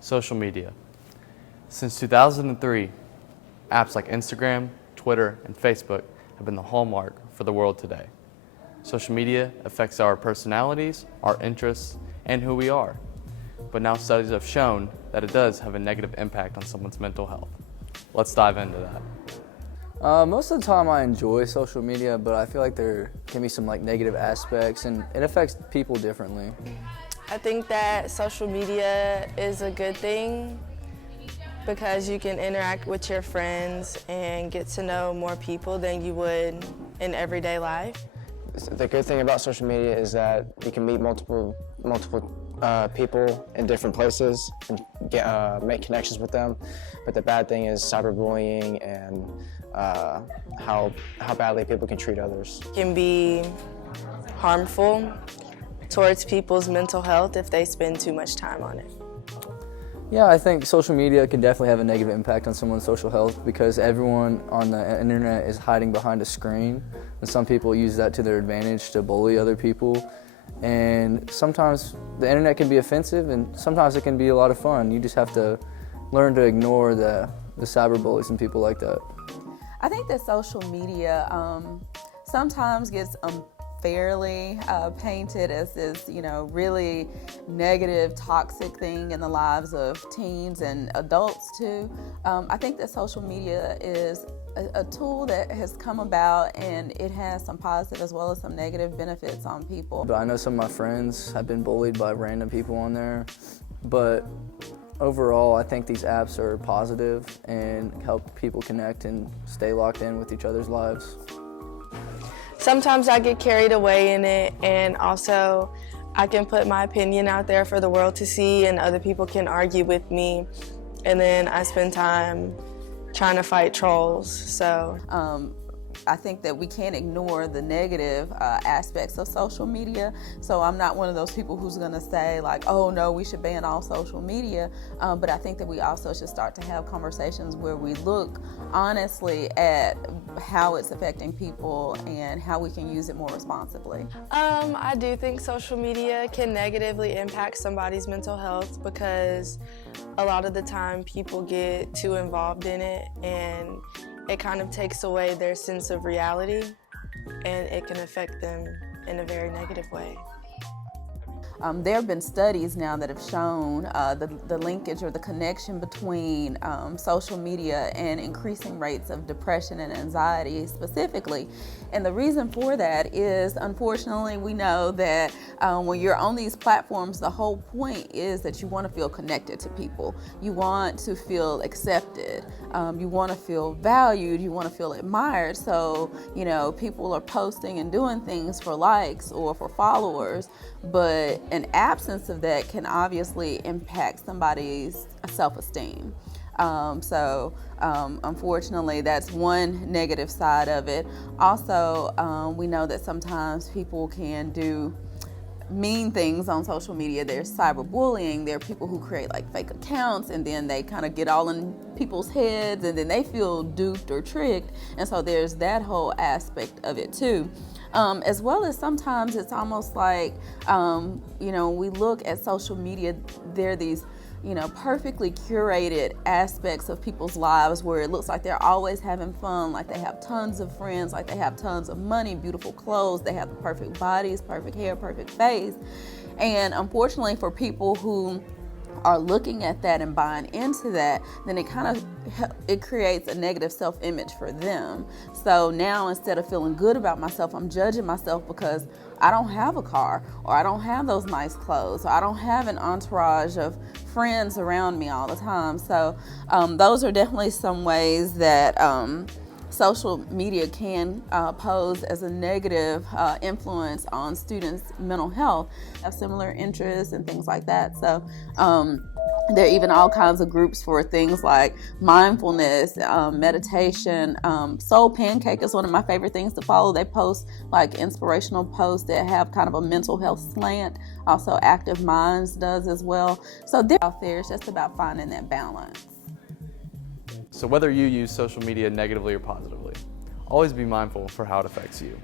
Social media. Since 2003, apps like Instagram, Twitter, and Facebook have been the hallmark for the world today. Social media affects our personalities, our interests, and who we are. But now studies have shown that it does have a negative impact on someone's mental health. Let's dive into that. Most of the time I enjoy social media, but I feel like there can be some negative aspects and it affects people differently. I think that social media is a good thing because you can interact with your friends and get to know more people than you would in everyday life. The good thing about social media is that you can meet multiple people in different places and make connections with them. But the bad thing is cyberbullying and how badly people can treat others. It can be harmful towards people's mental health if they spend too much time on it. Yeah, I think social media can definitely have a negative impact on someone's social health because everyone on the internet is hiding behind a screen, and some people use that to their advantage to bully other people. And sometimes the internet can be offensive, and sometimes it can be a lot of fun. You just have to learn to ignore the cyberbullies and people like that. I think that social media sometimes gets fairly painted as this, really negative, toxic thing in the lives of teens and adults too. I think that social media is a tool that has come about, and it has some positive as well as some negative benefits on people. But I know some of my friends have been bullied by random people on there, but overall I think these apps are positive and help people connect and stay locked in with each other's lives. Sometimes I get carried away in it, and also I can put my opinion out there for the world to see, and other people can argue with me, and then I spend time trying to fight trolls. So I think that we can't ignore the negative aspects of social media. So I'm not one of those people who's going to say oh no, we should ban all social media. But I think that we also should start to have conversations where we look honestly at how it's affecting people and how we can use it more responsibly. I do think social media can negatively impact somebody's mental health because a lot of the time people get too involved in it, and it kind of takes away their sense of reality, and it can affect them in a very negative way. There have been studies now that have shown the linkage or the connection between social media and increasing rates of depression and anxiety specifically. And the reason for that is, unfortunately, we know that when you're on these platforms, the whole point is that you want to feel connected to people. You want to feel accepted. You want to feel valued. You want to feel admired. So, people are posting and doing things for likes or for followers, but an absence of that can obviously impact somebody's self-esteem. Unfortunately, that's one negative side of it. Also, we know that sometimes people can do mean things on social media. There's cyberbullying. There are people who create fake accounts, and then they kind of get all in people's heads, and then they feel duped or tricked. And so there's that whole aspect of it too. As well as sometimes it's almost we look at social media, there are these perfectly curated aspects of people's lives where it looks like they're always having fun, like they have tons of friends, like they have tons of money, beautiful clothes, they have the perfect bodies, perfect hair, perfect face. And unfortunately for people who are looking at that and buying into that, then it creates a negative self-image for them. So now instead of feeling good about myself, I'm judging myself because I don't have a car, or I don't have those nice clothes, or I don't have an entourage of friends around me all the time. So those are definitely some ways that social media can pose as a negative influence on students' mental health, have similar interests and things like that. So there are even all kinds of groups for things like mindfulness, meditation. Soul Pancake is one of my favorite things to follow. They post inspirational posts that have kind of a mental health slant. Also Active Minds does as well. So they're out there. It's just about finding that balance. So whether you use social media negatively or positively, always be mindful for how it affects you.